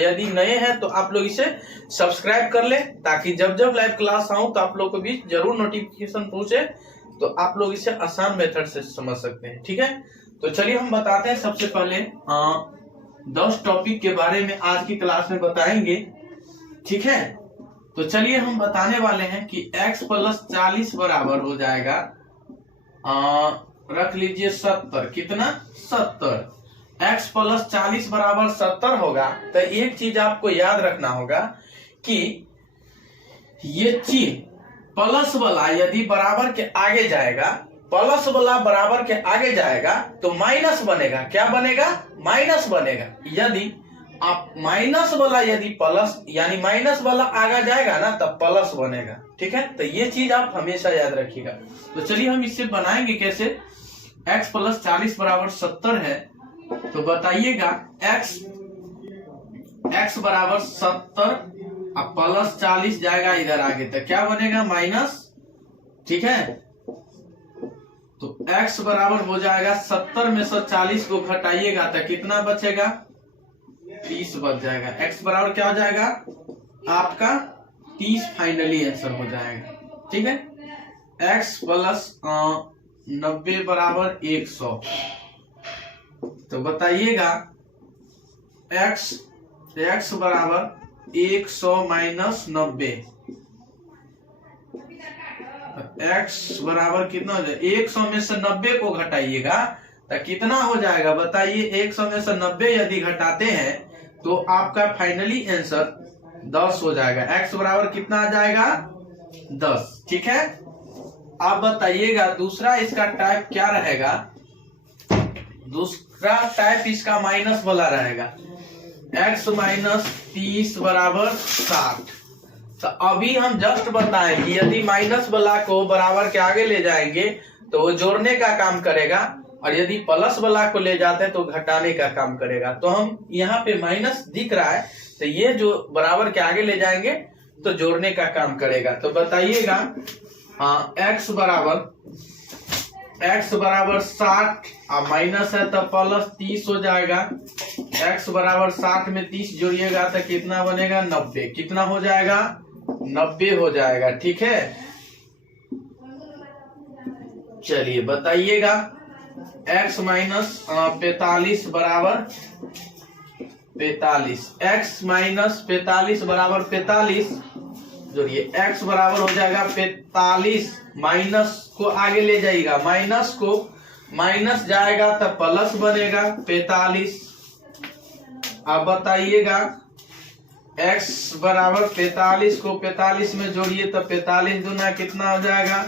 यदि नए हैं तो आप लोग इसे सब्सक्राइब कर ले, ताकि जब जब लाइव क्लास आऊं तो आप लोग को भी जरूर नोटिफिकेशन पहुंचे, तो आप लोग इसे आसान मेथड से समझ सकते हैं। ठीक है, तो चलिए हम बताते हैं। सबसे पहले 10 टॉपिक के बारे में आज की क्लास में बताएंगे। ठीक है, तो चलिए हम बताने वाले हैं कि x + 40 बराबर हो जाएगा रख लीजिए 70। कितना? 70। x + 40 बराबर 70 होगा। तो एक चीज आपको याद रखना होगा कि ये चीज प्लस वाला यदि बराबर के आगे जाएगा, प्लस वाला बराबर के आगे जाएगा तो माइनस बनेगा। क्या बनेगा? माइनस बनेगा। यदि आप माइनस वाला यदि प्लस यानी माइनस वाला आगे जाएगा ना तब प्लस बनेगा। ठीक है, तो ये चीज आप हमेशा याद रखिएगा। तो चलिए हम इससे बनाएंगे कैसे। x + 40 बराबर 70 है, तो बताइएगा x बराबर 70 अब प्लस 40 जाएगा इधर आगे तो क्या बनेगा? माइनस। ठीक है, तो x बराबर हो जाएगा 70 में से 40 को घटाइएगा तो कितना बचेगा? 30 बच जाएगा। x बराबर क्या हो जाएगा आपका? 30 फाइनली आंसर हो जाएगा। ठीक है, x + 90 बराबर 100। तो बताइएगा x बराबर 100 - 90। x बराबर कितना हो जाएगा? 100 में से 90 को घटाइएगा तो कितना हो जाएगा बताइए? 100 में से 90 यदि घटाते हैं तो आपका फाइनली आंसर 10 हो जाएगा। x बराबर कितना आ जाएगा? 10। ठीक है, आप बताइएगा दूसरा इसका टाइप क्या रहेगा? दूसरा टाइप इसका माइनस वाला रहेगा। x - 30 बराबर 60। तो अभी हम जस्ट बताएं कि यदि माइनस वाला को बराबर के आगे ले जाएंगे तो वो जोड़ने का काम करेगा, और यदि प्लस वाला को ले जाते हैं तो घटाने का काम करेगा। तो हम यहाँ पे माइनस दिख रहा है तो ये जो बराबर के आगे ले जाएंगे तो जोड़ने का काम करेगा। तो बताइएगा x बराबर 60 अब माइनस है तो प्लस 30 हो जाएगा। x बराबर 60 में 30 जोड़िएगा तो कितना बनेगा? 90। कितना हो जाएगा? 90 हो जाएगा। ठीक है, चलिए बताइएगा x - 45 बराबर 45। x - 45 बराबर 45 जोड़िए। x बराबर हो जाएगा 45, माइनस को आगे ले जाइएगा, माइनस को माइनस जाएगा तो प्लस बनेगा 45। अब बताइएगा x बराबर 45 को 45 में जोड़िए तो 45 दूना कितना हो जाएगा?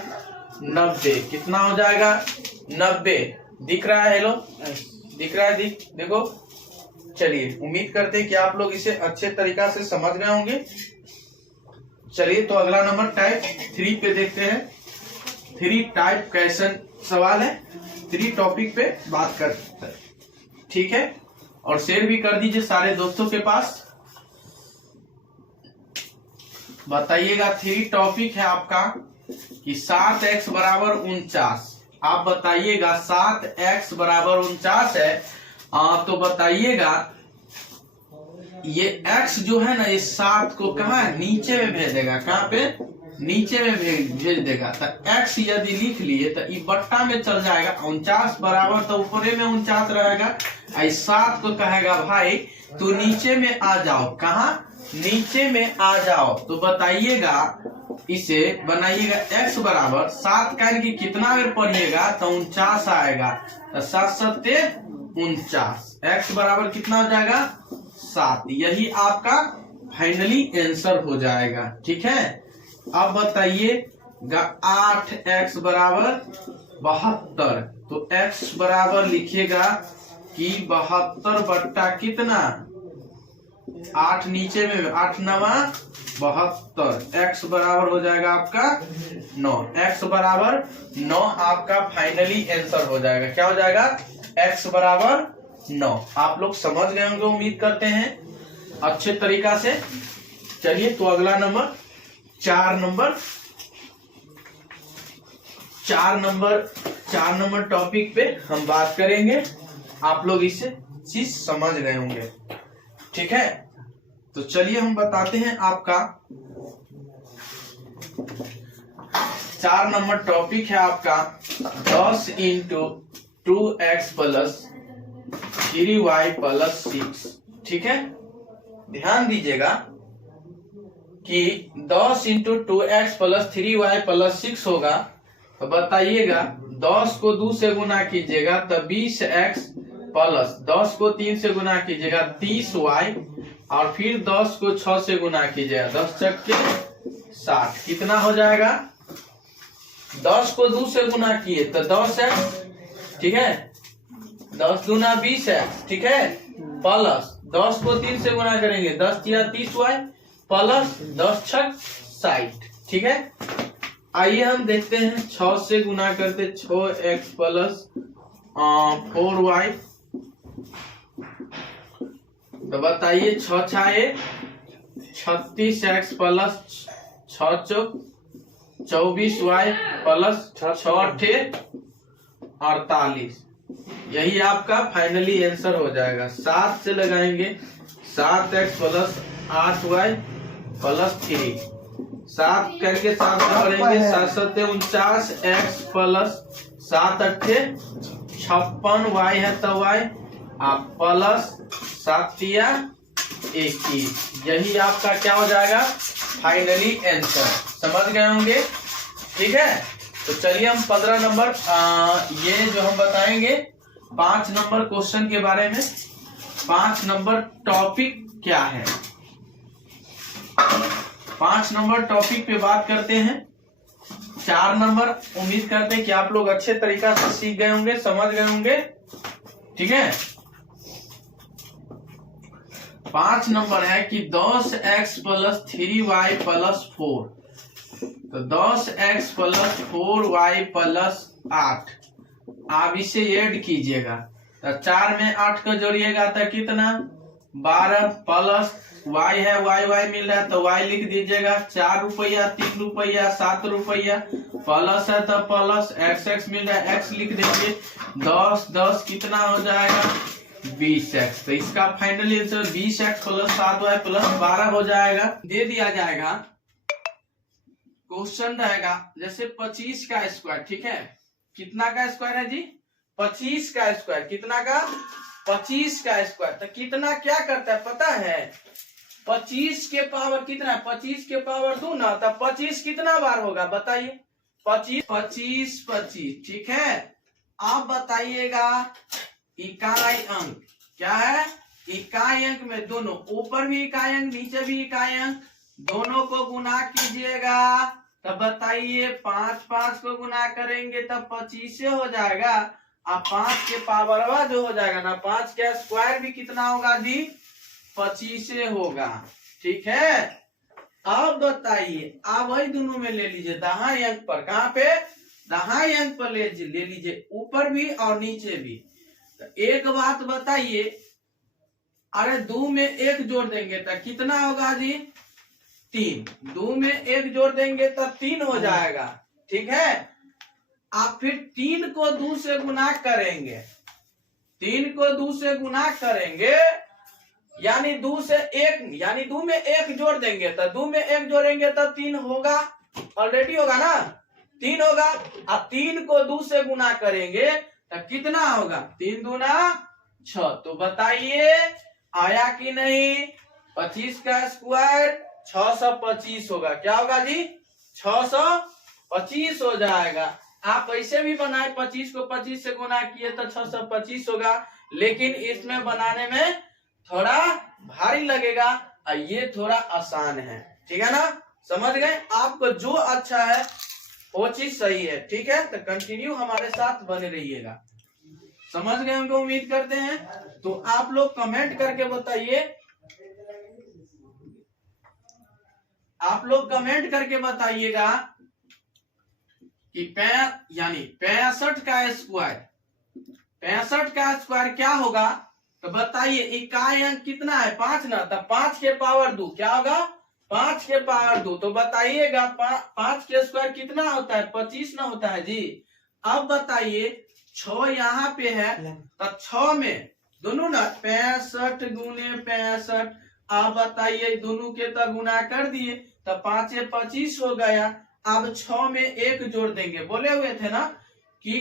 90। कितना हो जाएगा? 90। दिख रहा है? हेलो, दिख रहा है? देखो, चलिए उम्मीद करते हैं कि आप लोग इसे अच्छे तरीका से समझ गए होंगे। चलिए तो अगला नंबर टाइप 3 पे देखते हैं। 3 टाइप क्वेश्चन सवाल है, 3 टॉपिक पे बात करते हैं। ठीक है, और शेयर भी कर दीजिए सारे दोस्तों के पास। बताइएगा 3 टॉपिक है आपका कि 7x बराबर 49। आप बताइएगा 7x बराबर 49 है। तो बताइएगा ये x जो है ना, ये 7 को कहाँ नीचे में भेजेगा? कहाँ पे? नीचे में भेज देगा। तो x यदि लिख लिए तो ये बट्टा में चल जाएगा। 49 बराबर तो ऊपरे में 49 रहेगा। 7 को कहेगा भाई तू नीचे में आ जाओ। कहाँ? नीचे में आ जाओ। तो बताइएगा इसे बनाइएगा x बराबर 7 का कि कितना अगर पढ़िएगा तो 49 आएगा। तो 7 × 7 = 49। x बराबर कितना हो जाएगा? 7। यही आपका फाइनली आंसर हो जाएगा। ठीक है, अब बताइए 8x बराबर 72। तो x बराबर लिखिएगा कि 72 बट्टा कितना? 8 नीचे में 8 × 9 = 72। x बराबर हो जाएगा आपका 9। x बराबर 9 आपका फाइनली आंसर हो जाएगा। क्या हो जाएगा? x बराबर 9। आप लोग समझ गए होंगे उम्मीद करते हैं अच्छे तरीका से। चलिए तो अगला नंबर 4 नंबर टॉपिक पे हम बात करेंगे। आप लोग इसे चीज समझ गए होंगे। ठीक है, तो चलिए हम बताते हैं आपका 4 नंबर टॉपिक है आपका 10 into 2x plus 3y plus 6। ठीक है, ध्यान दीजिएगा कि 10 into 2x plus 3y plus 6 होगा। तो बताइएगा 10 को 2 से गुना कीजिएगा तो 20x प्लस 10 को 3 से गुना कीजिएगा 30y और फिर 10 को 6 से गुना कीजिएगा 10 चक्के 60। कितना हो जाएगा? 10 को 2 से गुना किए तो 10x, ठीक है, 10 दूना 20x, ठीक है, प्लस 10 को 3 से गुना करेंगे 10 या 30y प्लस 10 छक 60। ठीक है, आइए हम देखते हैं 6 से गुना करते 6x प्लस 4y। तो बताइए 6 छाए 36x प्लस 6 चौक 24y प्लस 6 अट्ठे 48। यही आपका फाइनली आंसर हो जाएगा। 7 से लगाएंगे 7x प्लस 8y प्लस 3। 7 करके 7 करेंगे 7 सत्ते 49x प्लस 7 अट्ठे 56y है तो y आप प्लस 7 या 21। यही आपका क्या हो जाएगा? Finally answer. समझ गए होंगे? ठीक है, तो चलिए हम 15 नंबर ये जो हम बताएंगे 5 नंबर क्वेश्चन के बारे में। 5 नंबर टॉपिक क्या है? 5 नंबर टॉपिक पे बात करते हैं। 4 नंबर उम्मीद करते हैं कि आप लोग अच्छे तरीका से सीख गए होंगे, समझ गए होंगे। ठीक है, 5 नंबर है कि 10x प्लस 3y प्लस 4। तो 10x प्लस 4y प्लस 8 आप इसे ऐड कीजिएगा तो 4 में 8 को जोड़िएगा तो कितना? 12 प्लस y है, y मिल रहा है तो y लिख दीजिएगा। 4 रुपया 3 रुपया 7 रुपया प्लस है तो प्लस x मिल रहा है, x लिख देंगे। 10 कितना हो जाएगा? 20x। तो इसका finally answer 20x plus 7y plus 12 हो जाएगा। दे दिया जाएगा। क्वेश्चन रहेगा जैसे 25 का स्क्वायर। ठीक है, कितना का स्क्वायर है जी? 25 का स्क्वायर। कितना का? 25 का स्क्वायर। तो कितना क्या करता है पता है? 25 के पावर कितना है? 25 के पावर 2 ना, तो 25 कितना बार होगा बताइए? 25। ठीक है, आप बताइएगा इकाई अंक क्या है? इकाई अंक में दोनों, ऊपर भी इकाई अंक नीचे भी इकाई अंक, दोनों को गुना कीजिएगा। तब बताइए 5 को गुना करेंगे तब 25 हो जाएगा। अब 5 के पावर जो हो जाएगा ना, 5 का स्क्वायर भी कितना होगा जी? 25 होगा। ठीक है, अब बताइए आप वही दोनों में ले लीजिए दाहिने अंक पर। कहाँ पे? दाहिने अंक पर ले लीजिए, ऊपर भी और नीचे भी। तो एक बात बताइए, अरे 2 में 1 जोड़ देंगे तो कितना होगा जी? 3। 2 में 1 जोड़ देंगे तो 3 हो जाएगा। ठीक है, आप फिर 3 को 2 से गुना करेंगे। 3 को 2 से गुना करेंगे यानी 2 से 1, यानी 2 में 1 जोड़ देंगे तो 2 में 1 जोड़ेंगे तो 3 होगा। ऑलरेडी होगा ना, 3 होगा। अब 3 को 2 से गुना करेंगे तो कितना होगा? 3 दूना 6। तो बताइए आया कि नहीं? 25 का स्क्वायर 625 होगा। क्या होगा जी? 625 हो जाएगा। आप ऐसे भी बनाए 25 को 25 से गुना किए तो 625 होगा, लेकिन इसमें बनाने में थोड़ा भारी लगेगा और ये थोड़ा आसान है। ठीक है ना, समझ गए? आपको जो अच्छा है वो चीज सही है। ठीक है, तो कंटिन्यू हमारे साथ बने रहिएगा। समझ गए होंगे उम्मीद करते हैं। तो आप लोग कमेंट करके बताइए, आप लोग कमेंट करके बताइएगा कि यानी 65 का स्क्वायर, 65 का स्क्वायर क्या होगा? तो बताइए इकाई अंक कितना है? 5 ना, तो 5 के पावर 2 क्या होगा? 5 के पावर 2। तो बताइएगा 5 के स्क्वायर कितना होता है? 25 ना होता है जी। अब बताइए 6 यहाँ पे है तो 6 में दोनों ना 65 गुने 65 अब बताइए दोनों के तो गुना कर दिए तो 5 25 हो गया। अब 6 में 1 जोड़ देंगे, बोले हुए थे ना कि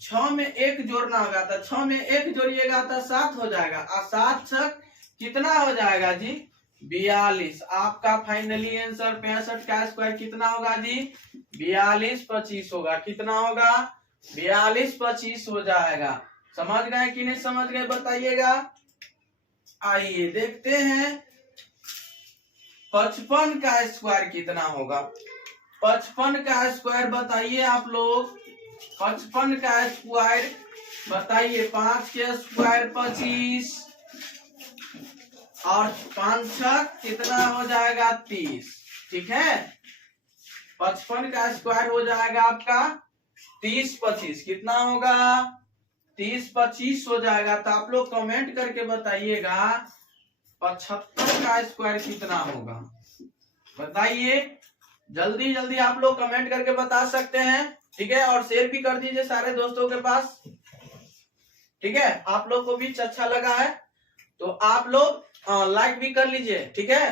6 में 1 जोड़ना होगा, तो 6 में 1 जोड़िएगा तो 7 हो जाएगा। और 7 छक कितना हो जाएगा जी 42। आपका फाइनली आंसर 65 का स्क्वायर कितना होगा जी 42 25 होगा। कितना होगा 42 25 हो जाएगा। समझ गए कि नहीं समझ गए बताइएगा। आइए देखते हैं 55 का स्क्वायर कितना होगा। 55 का स्क्वायर बताइए आप लोग। 55 का स्क्वायर बताइए। 5 के स्क्वायर 25 और 5 छक कितना हो जाएगा 30। ठीक है 55 का स्क्वायर हो जाएगा आपका 30 25 कितना होगा 30 25 हो जाएगा। तो आप लोग कमेंट करके बताइएगा 75 का स्क्वायर कितना होगा। बताइए जल्दी जल्दी आप लोग कमेंट करके बता सकते हैं। ठीक है और शेयर भी कर दीजिए सारे दोस्तों के पास। ठीक है आप लोग को भी अच्छा लगा है तो आप लोग लाइक भी कर लीजिए। ठीक है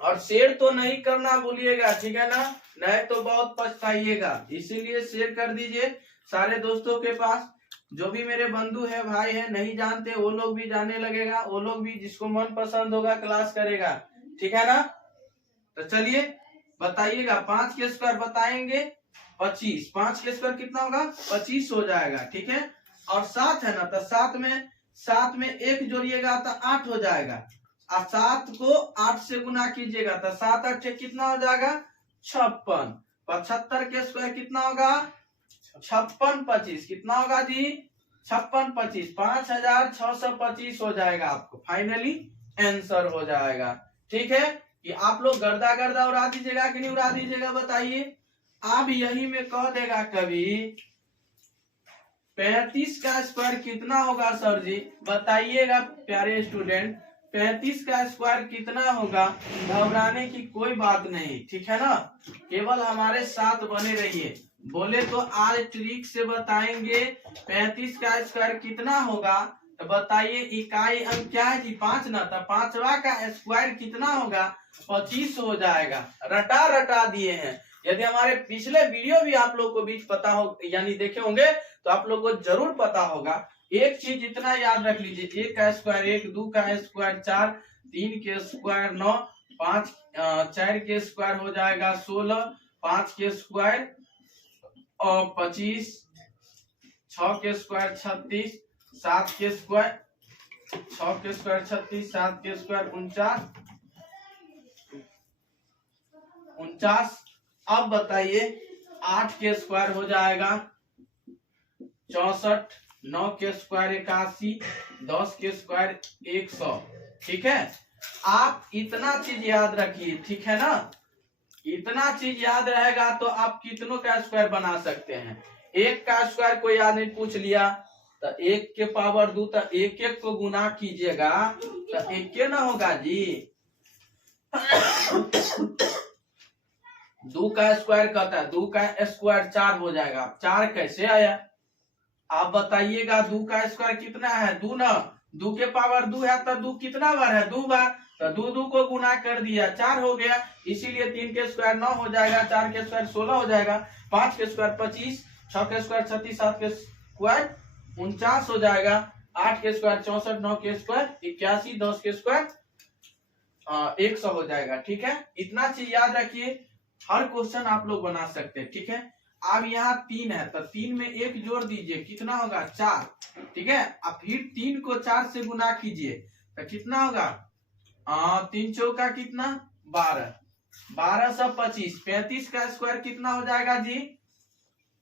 और शेयर तो नहीं करना भूलिएगा। ठीक है ना, नहीं तो बहुत पछताइएगा। इसीलिए शेयर कर दीजिए सारे दोस्तों के पास। जो भी मेरे बंधु है भाई है नहीं जानते वो लोग भी जानने लगेगा, वो लोग भी जिसको मन पसंद होगा क्लास करेगा। ठीक है ना, तो चलिए बताइएगा। 5 के स्क्वायर बताएंगे 25। 5 के स्क्वायर कितना होगा 25 हो जाएगा। ठीक है और 7 है ना, तो 7 में 1 जोड़िएगा तो 8 हो जाएगा। और 7 को 8 से गुना कीजिएगा तो 7 8 कितना हो जाएगा 56। 75 के स्क्वायर कितना होगा 56 25 कितना होगा जी 56 25 5625 हो जाएगा। आपको फाइनली आंसर हो जाएगा। ठीक है कि आप लोग गर्दा गर्दा उड़ा दीजिएगा कि नहीं उड़ा दीजिएगा बताइए। अब यही में कह देगा कभी 35 का स्क्वायर कितना होगा सर जी बताइएगा प्यारे स्टूडेंट। 35 का स्क्वायर कितना होगा, घबराने की कोई बात नहीं। ठीक है ना, केवल हमारे साथ बने रहिए। बोले तो आज ट्रिक से बताएंगे 35 का स्क्वायर कितना होगा। तो बताइए इकाई अंक क्या है जी 5 ना, तो 5वां का स्क्वायर कितना होगा 25 हो जाएगा। रटा रटा दिए हैं। यदि हमारे पिछले वीडियो भी आप लोग को बीच पता हो यानी देखे होंगे तो आप लोग को जरूर पता होगा। एक चीज इतना याद रख लीजिए 1 का स्क्वायर 1, 2 का स्क्वायर 4, 3 के स्क्वायर 9, 5 4 के स्क्वायर हो जाएगा 16, 5 के स्क्वायर 25, 6 के स्क्वायर 36, 7 के स्क्वायर 6 के स्क्वायर 36, 7 के स्क्वायर 49। अब बताइए 8 के स्क्वायर हो जाएगा 64, 9 के स्क्वायर 81, 10 के स्क्वायर 100। ठीक है आप इतना चीज याद रखिए। ठीक है ना, इतना चीज याद रहेगा तो आप कितनों का स्क्वायर बना सकते हैं। 1 का स्क्वायर कोई आदमी पूछ लिया तो 1 के पावर 2 तो 1 1 को गुना कीजिएगा तो 1 के ना होगा जी। 2 का स्क्वायर कहता है 2 का स्क्वायर 4 हो जाएगा। 4 कैसे आया आप बताइएगा। 2 का स्क्वायर कितना है 2 ना, 2 के पावर 2 है तो 2 कितना बार है 2 बार, तो 2 को गुना कर दिया 4 हो गया। इसीलिए 3 के स्क्वायर 9 हो जाएगा, 4 के स्क्वायर 16 हो जाएगा, 5 के स्क्वायर 25, 6 के स्क्वायर 36, 7 के स्क्वायर 49 हो जाएगा, 8 के स्क्वायर 64, 9 के स्क्वायर 81, 10 के स्क्वायर 100 हो जाएगा। ठीक है इतना चीज याद रखिए। हर क्वेश्चन आप लोग बना सकते हैं। ठीक है अब यहाँ 3 है तो 3 में 1 जोड़ दीजिए कितना होगा 4। ठीक है अब फिर 3 को 4 से गुना कीजिए तो कितना होगा 3 चौका कितना 12, 1225। 35 का स्क्वायर कितना हो जाएगा जी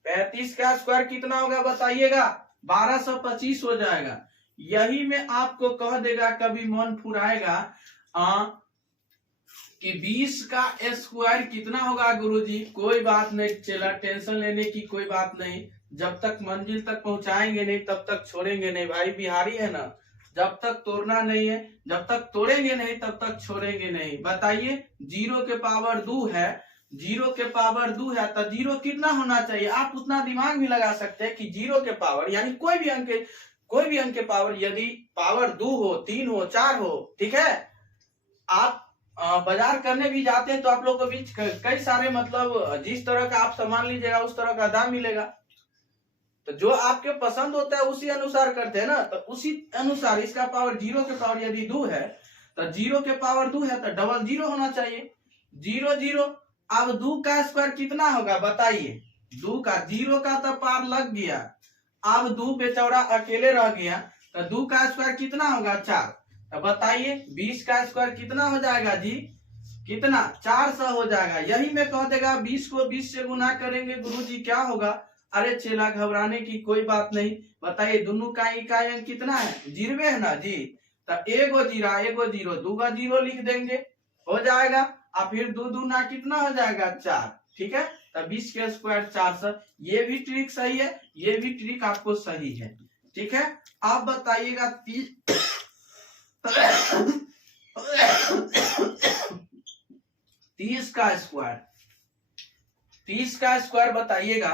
35 का स्क्वायर कितना होगा बताइएगा 1225 हो जाएगा। यही में आपको कह देगा कभी मन फुराएगा कि 20 का स्क्वायर कितना होगा गुरुजी। कोई बात नहीं चला, टेंशन लेने की कोई बात नहीं। जब तक मंजिल तक पहुंचाएंगे नहीं तब तक छोड़ेंगे नहीं। भाई बिहारी है ना, जब तक तोड़ना नहीं है, जब तक तोड़ेंगे नहीं तब तक छोड़ेंगे नहीं। बताइए 0 के पावर 2 है, 0 के पावर 2 है तो 0 कितना होना चाहिए। आप उतना दिमाग भी लगा सकते हैं कि 0 के पावर यानी कोई भी अंक कोई भी अंक के पावर, यदि पावर 2 हो, 3 हो, 4 हो, ठीक है, आप बाजार करने भी जाते हैं तो आप लोग को भी कई सारे मतलब जिस तरह का आप सामान लीजिएगा उस तरह का दाम मिलेगा। तो जो आपके पसंद होता है उसी अनुसार करते हैं ना, तो उसी अनुसार इसका पावर 0 के पावर यदि 2 है तो 0 के पावर 2 है तो डबल 0 होना चाहिए। 0 0, अब 2 का स्क्वायर कितना होगा बताइए। 2 का 0 का तो पार लग गया, अब 2 बेचौड़ा अकेले रह गया, तो 2 का स्क्वायर कितना होगा 4। तो बताइए 20 का स्क्वायर कितना हो जाएगा जी, कितना 400 हो जाएगा। यही में कह देगा 20 को 20 से गुना करेंगे गुरुजी क्या होगा। अरे चेला घबराने की कोई बात नहीं, बताइए दोनों का इकाई अंक कितना है, 0 है ना जी। तो एगो जीरा एगो जीरो, 2 का 0 लिख देंगे, हो जाएगा। और फिर 2 दूना कितना हो जाएगा 4, ठीक है। तो 20 के स्क्वायर 400, ये भी ट्रिक सही है, ये भी ट्रिक आपको सही है, ठीक है। आप बताइएगा 30 का स्क्वायर, 30 का स्क्वायर बताइएगा।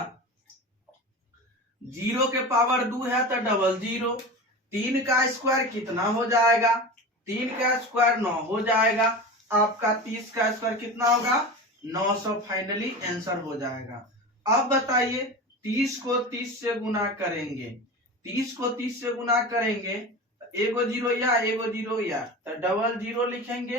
0 के पावर 2 है तो डबल 0, 3 का स्क्वायर कितना हो जाएगा, 3 का स्क्वायर 9 हो जाएगा। आपका 30 का स्क्वायर कितना होगा 900, फाइनली आंसर हो जाएगा। अब बताइए 30 को 30 से गुना करेंगे, 30 को 30 से गुना करेंगे, एगो 0 या एगो 0 या, तो डबल 0 लिखेंगे,